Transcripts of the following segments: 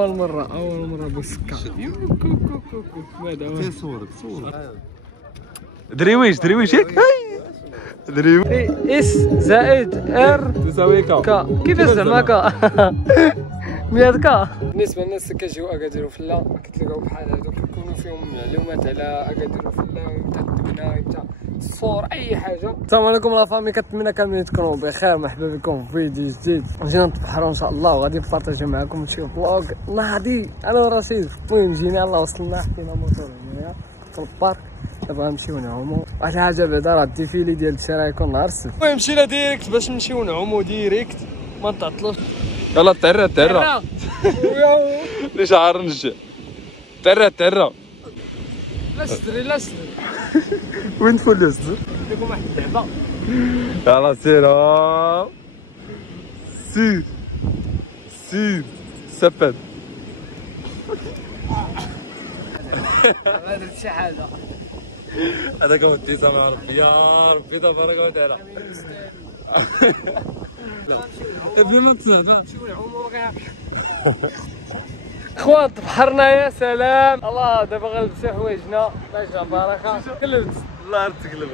أول مرة بوسكا. ماذا صورك درويش ياك درويش اس زائد ار تساوي كا. كيفاش زعما كا 100 كا. بالنسبة للناس اللي كيجيو اكادير وفلا كتلقاو بحال هادو كيكونوا فيهم معلومات على اكادير وفلا ويمتى التبنة ويمتى الصور اي حاجة. السلام عليكم لا فامي، كنتمنى كاملين تكونوا بخير. مرحبا بكم في فيديو جديد. جينا نتبحروا ان شاء الله وغادي نبارطاجي معكم شي فلوغ نهضي انا ورشيد. المهم جينا يلاه وصلنا حطينا موتور هنايا في البارك، دابا نمشيو نعومو. واحد الحاجه بعدا راه الديفيلي ديال الشارع يكون نهار السبت. المهم مشينا ديريكت باش نمشيو نعومو ديريكت ما نتعطلوش. يلا ترى ليش عار نجي ترى لا شدري وين فلوس لكم واحد اللعبه. يلا سير سبت درت شي حاجه. هذاك هو التيزا مع ربي يا ربي تبارك وتعالى. قبل ما نمشيو نعومو اخوان تبحرنا يا سلام. الله دابا غنلبسو حوايجنا باش بركه. قلبت الله تقلب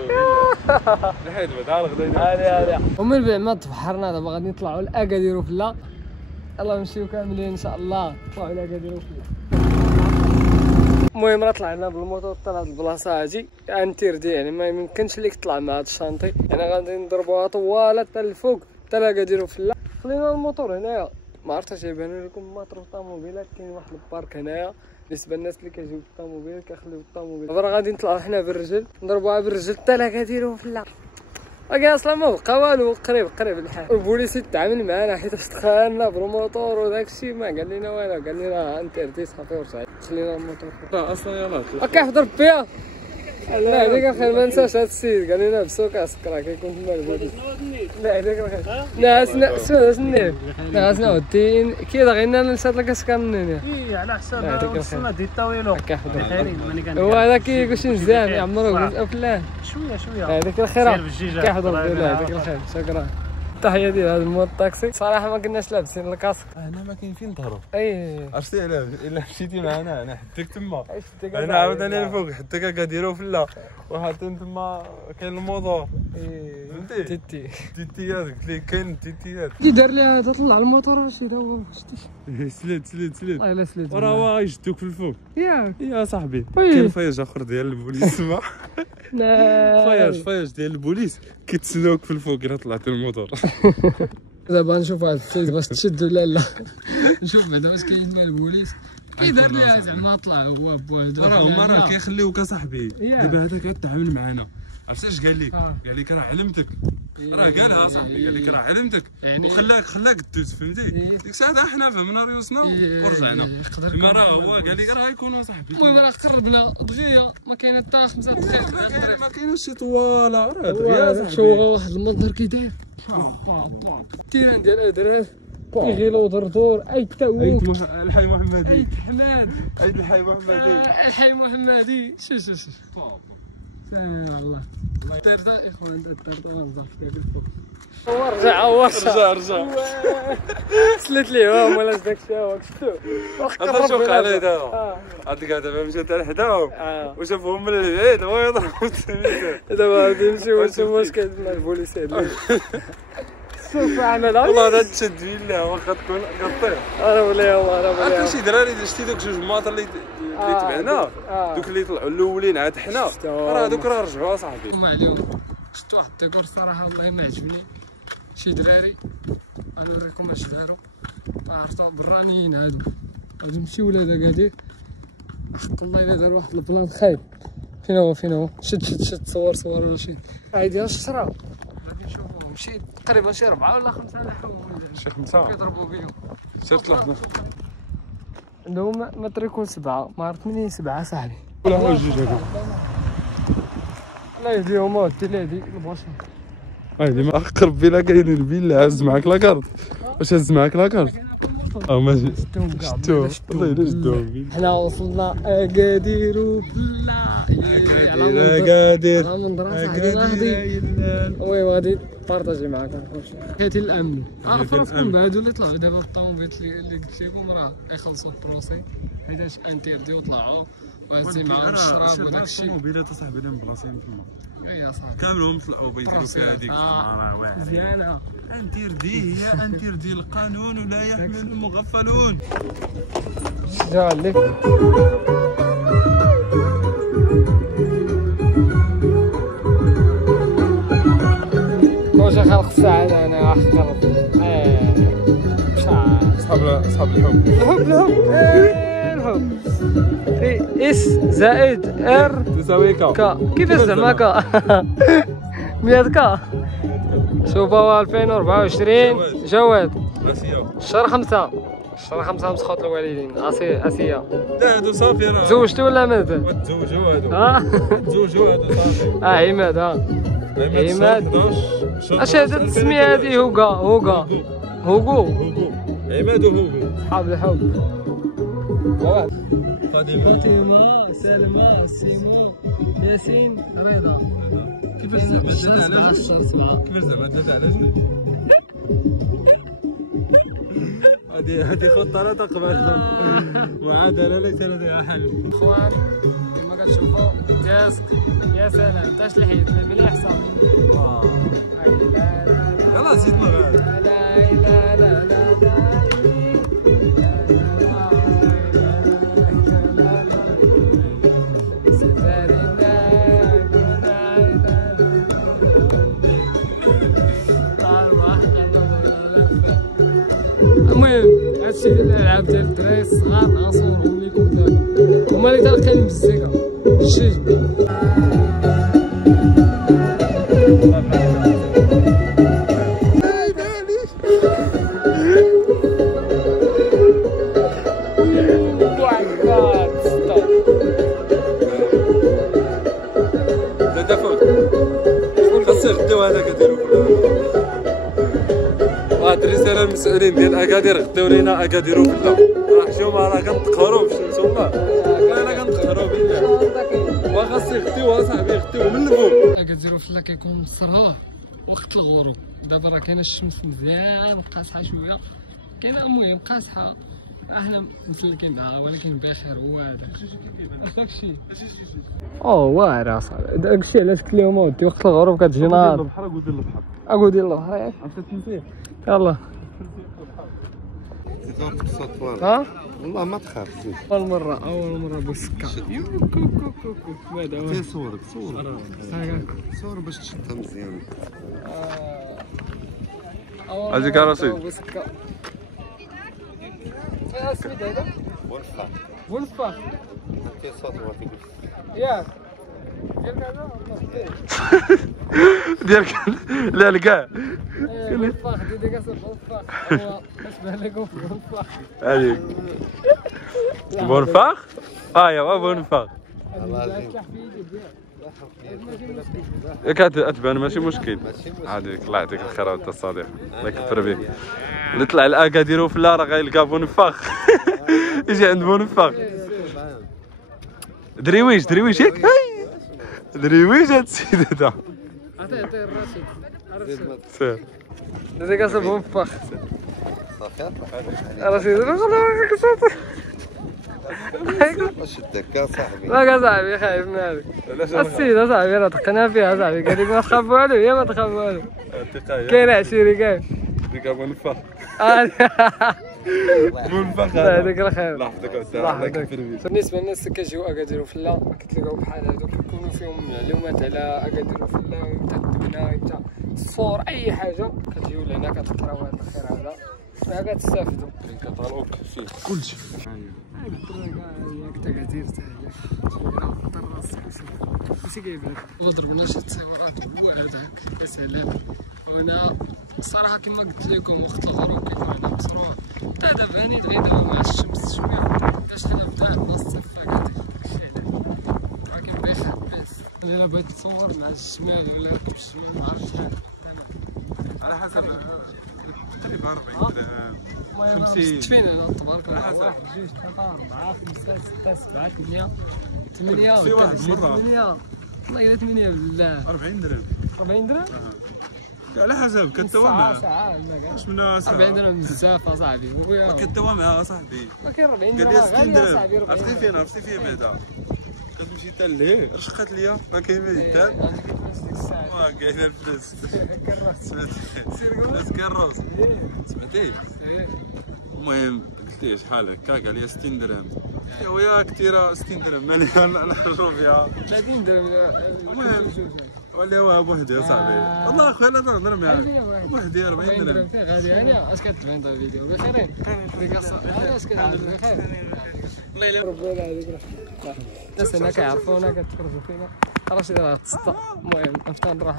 نحيد بعدا غدا. هادي ومن بعد ما تبحرنا دابا غادي نطلعوا لاكادير وفلا. يلا نمشيو كاملين ان شاء الله نطلعوا لاكادير وفلا. المهم راه طلعنا بالموتور حتى لهاد البلاصه هادي انتيردي، يعني ما يمكنش ليك تطلع مع هاد الشانطي، يعني غادي نضربوها طواله حتى الفوق حتى لاكادير وفلا. خلينا الموتور هنايا، ما عرفتش يبان لكم مطر الطوموبيلات. كاين واحد البارك هنايا بالنسبه للناس اللي كيجيو بالطوموبيل كيخليو الطوموبيل. دابا راه غادي نطلعوا حنا بالرجل نضربوها بالرجل حتى لاكادير وفلا. ولكن اصلا ما بقى والو، قريب الحال. البوليس يتعامل معنا حيتاش دخلنا بالموتور وداك الشيء ما قال لنا والو، قال لنا انتردي صافي ورجع خلينا الموتور. اصلا يلاه كيحضر بيا. لا هذيك الخير ما نساش هاد السيد قال لنا بسو كاسك راه كيكون تما البوليس. لا هذيك الخير ناسنا سنيف ناسنا ودين كي دغينا نسات لك كاسكان اي على حساب السنه ديال الطويله هو هذا كيقول شي مزيان يعمرو فلان شويه هذيك الخير كيحضر بلا هذيك الخير. شكرا. التحيه ديال هذا المود الطاكسي. صراحه ما كناش لابسين الكاسك هنا ما كاين فين نظهروا. اي عرفتي علاش الا مشيتي معنا انا حدك تما انا عاوتاني الفوق حدك كديروا فلا وحاطين تما كاين الموتور. فهمتي تيتي هذاك اللي كاين تيتيات كي دار لي هذا طلع الموتور ماشي دا هو شتي سليت والله الا سليت وراه هو غيشدوك في الفوق ياك يا صاحبي. كاين فياج اخر ديال البوليس تما لا فياج ديال البوليس كيتسناوك في الفوق الا طلعت الموتور. دابا نشوف هاد السيد واش تشد ولا لا. نشوف بعدا واش كاين مال البوليس كي دار ليها زعما طلع هو بوحدو. راه هما راه كيخليوك اصاحبي. دابا هذا كيتعامل معنا. عرفتي اش قال لك؟ قال لك راه علمتك. راه قالها صاحبي قال لك راه علمتك وخلاك تدوز. فهمتي ديك الساعه حنا فهمنا ريوسنا ورجعنا. تما راه هو قال لك راه يكونوا صاحبي. المهم راه قربنا دغيا ما كاين حتى 5 دقائق ما كاينوش شي طواله راه دغيا شوف واحد المنظر كي داير التيران ديال الادراس كيغيلو دردور اي تاوك الحي محمدي اي حماد عيد الحي محمدي الحي محمدي شوف الله الدرده اخوان الدرده ما نزعفش داك الفوق. رجع سليت ليهم ولا داك الشيء هو شفتو هذا شوق عليه دابا. عندك دابا مشى حتى لحداهم وشافهم من البعيد هو يضرب دابا غادي نمشيو نشوفو واش كاين مع البوليس. شوف عمل والله هذا تشد بالله واخا تكون غطيه. راه ولا والله راه شي دراري شتي دوك جوج ماطر اللي تبعنا دوك اللي طلعوا الاولين عاد حنا راه دوك راه رجعوا اصاحبي. عليهم شفت واحد الديكور صراحه والله ما عجبني. شي دراري غنوريكم اش داروا عرفتوا برانيين هادو غادي نمشيو ولا اكادير. حق الله الا دار واحد البلان خايب. فين هو شد صور رشيد هاي ديال الشرا غادي نشوفوهم. شي تقريبا شي 4 ولا 5 لحم شي 5 كيضربوا بهم. سير لحظه عندهم متر يكون 7 ما عرفت منين 7 صاحبي ولا هو جوج هذا. الله يهديهم ودي لي هادي الباشا هادي ما قرب بلا كاين بالله. هز معاك لاكارت واش هز معاك لاكارت ماشي شفتهم كاع والله الا شفتهم. حنا وصلنا اكادير وبلا اكادير على وي غادي بارطاجي معاكم حكاية الامن. فراسكم بعدو اللي طلعوا دابا الطوموبيل اللي قلت لكم راه يخلصوا البروسي حيتاش انتيرديو طلعوا وهزي معاهم الشراب وداك الشيء. الطوموبيلات اصاحبي اللي مبلاصين تما اي صاحبي كاملهم طلعوا بيديروا فيها هذيك السماره واعره مزيانه. انتيردي هي انتيردي القانون ولا يحمل المغفلون. جا عليك كلشي خلق السعادة أنا أحقر صحاب الحب الحب في اس زائد ار تساوي كا. كيفاش زعما كا 100 كا. شوف هو 2024 جواد شهر 5 مسخوط الوالدين اسيا. لا هادو صافي راه تزوجتو ولا مازال؟ تزوجوا هادو تزوجوا هادو صافي. عماد عماد اش هذا التسمية هادي؟ هوغو عماد وهوغو صحاب الحب. فاطمة سلمى سيمو ياسين رضا. كيفاش زعما كيفاش زعما ثلاثة على جوج؟ هادي خطة لا تقبل معادلة ليس لديها حل. اخوان كما كتشوفوا ديسك يا سلام تاش الحيط مليح صافي. يلاه زيدنا غير المهم هادشي ديال الالعاب ديال الدراري الصغار غنصورهم ليكم دابا هما اللي تلقاني بالزيكا شي هاد الرسالة المسؤولين ديال اكادير غداو لينا اكادير وبلا راه حشومه راه كنتقهروا في الشمس والله انا كنتقهروا بالله وخاص يغديوها صاحبي يغديوها من الفوق. اكادير وبلا كيكون مصرها وقت الغروب. دابا راه كاينه الشمس مزيان قاصحه شويه كاينه المهم قاصحه احنا مسلكين معاها ولكن بخير هو هذا داكشي. واعر اصاحبي داكشي علاش قلت لهم ودي وقت الغروب كتجي ناض البحر قول ديال البحر اقول ديال البحر عرفتي تنسيه يلا ها والله ما تخاف. اول مره بوسكا كوكو هذا هو. صور باش تشدها مزيان. اجي كراسي بوسكا سميت هذا ولفا ياك ديالك لا كاع الفخ دي ديك الفخ هو اشبه لكم في الفخ عليك بونفاخ يا بونفاخ ياك تبان ماشي مشكل عادي. الله يعطيك الخير انت الصديق الله يكثر بك. اللي طلع الاكادير وفلا راه غيلقى بونفاخ يجي عند بونفاخ درويش ياك درويش هاد السيد هذا عطيه الرشيد سير ديك اصبهم فخ رشيد واش شدك صاحبي؟ لا صاحبي خايف من هذيك السيد صاحبي راه دقنا فيها صاحبي قال لك ما تخافوا والو يا ما تخافوا والو كاين عشيري كاين ديك بونفاخ بونفاخ هذاك الخير الله يحفظك الله يكثر بك. بالنسبه للناس اللي كيجيو اكادير وفلا كتلقاو بحال هادو كيكونوا فيهم معلومات على اكادير وفلا ويمتى التبنه ويمتى التصفور اي حاجه كتجيو لهنا كتقراو هذا الخير هذا راه كتستافدوا كتعلق فيه كلشي. ياك تكاتير تاع ماشي كيف وضربنا شي تصويرات هو هذاك يا سلام. هنا الصراحه كما قلت لكم وقت الغروب كيكون هنا مصروع هذا باني دابا مع الشمس شويه باش حنا بدا الصيف كاتي ولكن بخير بس الا بغيت تصور مع الشمال ولا ركب الشمال ما عرفتش شحال على حسب تقريبا 40 درهم المهم 50 فين هنا تبارك الله 1 2 3 4 5 6 7 8 8 في واحد مرة 8 والله الا 8 بالله 40 درهم 40 درهم على حسب كتوا ساعة واش منها 40 درهم بزاف اصاحبي خويا كتوا معها اصاحبي ولكن 40 درهم قال لي 60 غالية اصاحبي درهم 40 عرفتي فين بعدا كتمشي حتى لهيه رشقات ليا ما كاين ما يدار كاينه الفلوس تكرس سمعتي المهم قلت لي شحال هكا قال لي 60 درهم ويا كثيره 60 درهم مالها نخرجوا فيها 30 درهم المهم ولا هو بوحدي يا صاحبي والله اخويا لا تهضر معاك بوحدي 40 درهم غادي انا اش كتبان دا الفيديو بخيرين ديك الصراحه اش كتعمل بخير الله يلا ربنا هذيك الناس هنا كيعرفونا كتخرجوا فينا راه راه تسطى المهم نبقى نروح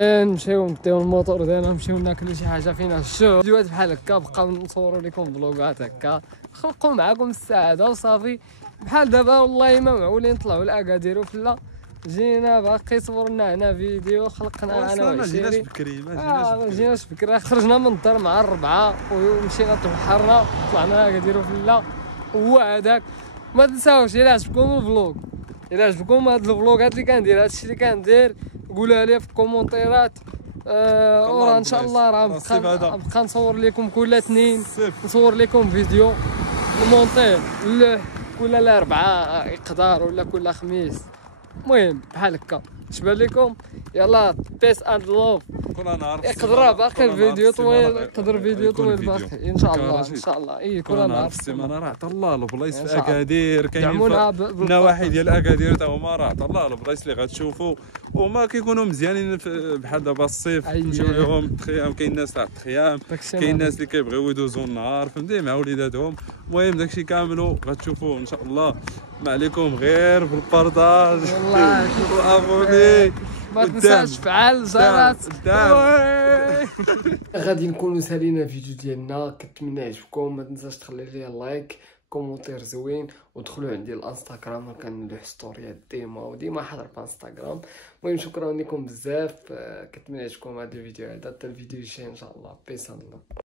نمشيو نديو الموطور ديالنا نمشيو ناكلو شي حاجه فينا الشو فيديوهات بحال هكا بقاو نصوروا لكم فلوغات هكا نخلقوا معاكم السعاده وصافي بحال دابا والله ما معولين نطلعوا لاكادير وفلا جينا باقي صورنا هنا فيديو خلقنا انا ما جيناش وعشيري بكري ما جيناش بكري خرجنا من الدار مع الربعه ومشينا تبحرنا طلعنا لاكادير وفلا هو هذاك ما تنساوش الا عجبكم الفلوق الا عجبكم هاد الفلوغات اللي كندير هادشي اللي كندير قولها لي في الكومونتيرات وراه ان شاء الله راه نبقى نصور لكم كل اثنين نصور لكم فيديو نمونطيه كل الاربعاء يقدر ولا كل خميس المهم بحال هكا تبان لكم يلا بيس اند لوف كل نهار يقدر باقي الفيديو طويل يقدر فيديو طويل باقي ان شاء الله ان شاء الله اي كل نهار في السيمانه راه عطا الله البلايص في اكادير دعمونا كاينين النواحي ديال اكادير تا هما راه عطا الله البلايص اللي غتشوفوا وهما كيكونوا مزيانين بحال دابا الصيف نمشيو لهم التخيام كاين الناس تاع التخيام كاين الناس اللي كيبغيو يدوزوا النهار فهمتي مع وليداتهم المهم داكشي كامل غتشوفوه ان شاء الله ما عليكم غير بالبارطاج والله والابوني ما تنساش تفعل الجرس غادي نكونوا سالينا الفيديو ديالنا كنتمنى يعجبكم ما تنساش تخلي لي لايك كومونتير زوين ودخلوا عندي الانستغرام كنلوح ستوريات وديما حاضر في انستغرام المهم شكرا لكم بزاف كنتمنى يعجبكم هذا الفيديو حتى الفيديو الجاي ان شاء الله بيس الله